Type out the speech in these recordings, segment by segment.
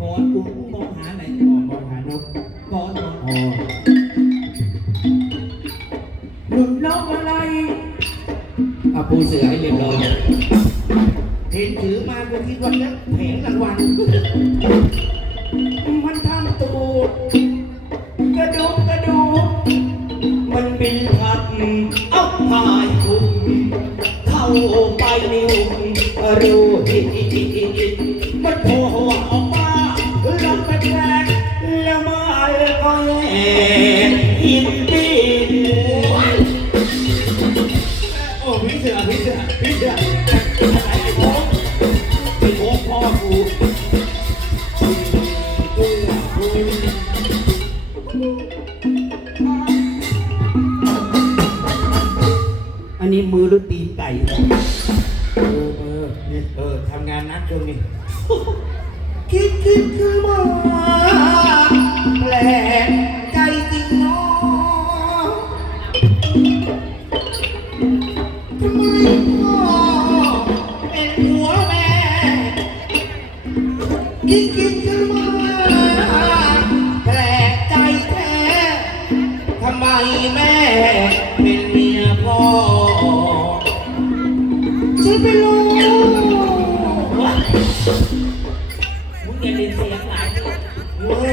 บอสกูมองหาไหนมองมองหานกบอสบอสอ๋อหนุ่มน้องอะไรเอาปูเสือให้เรียบร้อยเห็นถือมาก็คิดว่าเนี่ยแผงรางวัลมันทำตูดกระดูกกระดูกมันบินผัดเอ้าพายคุกเข้าไปนิ้ว รู้มันโผล่ออกมาลับไปแทนแล้วมาก็แย่ยินดีโอ้พี่เสือพี่เสือพี่เสือไอ้โค้งไอ้โค้งพ่อกูอันนี้มือหรือตีนไก่ ออเออเออทำงานนักช่วงนี้คิดคิดคือมาแปลกใจจริงเนาะทำไมพ่อเป็นหัวแม่คิดคิดคือมาแปลกใจแท้ทำไมแม่เป็นเมียพ่อ ฉันไม่รู้ว่ามึงอย่าเรียนเสียงหลายเลยเว้ย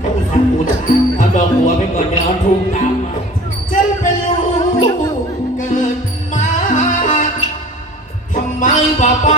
เขาทำกูช้าเอาดอกหัวไปก่อนเดี๋ยวเอาทุ่งตามมาฉันเป็นลูกเกิดมาทำไมป้าป้า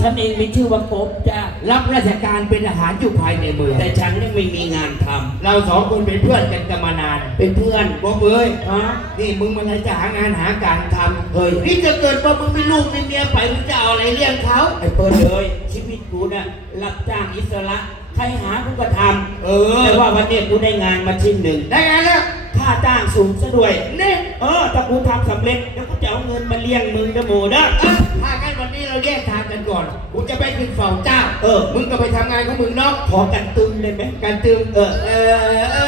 ฉันเองมีชื่อว่ากบจ้ารับราชการเป็นทหารอยู่ภายในเมืองแต่ฉันนี่ไม่มีงานทเราสองคนเป็นเพื่อนกันกันมานานำเป็นเพื่อนบอกเอ้ยฮะนี่มึงมันจะหางานหาการทำเฮ้ยนี่จะเกิดว่ามึงมีลูกมีเมียไปมึงจะเอาอะไรเลี้ยงเขาไอ้เปิ้ลเลย ชีวิตกูน่ะรับจ้างอิสระใครหากูก็ทำเอแต่ว่าวันเนี้ยกูได้งานมาชิ้นหนึ่งได้ไงแล้วค่าจ้างสูงซะด้วยเนี่ยเออถ้ากูทำสำเร็จแล้วกูจะเอาเงินมาเลี้ยงมึงนะหมูนะ เอ้ยถ้างั้นวันนี้ เราแยกทางกันก่อน กูจะไปขึ้นเฝ้าเจ้า เออ มึงก็ไปทำงานของมึงเนาะ ขอกันตึงได้ไหมการตืมเออ เออเออ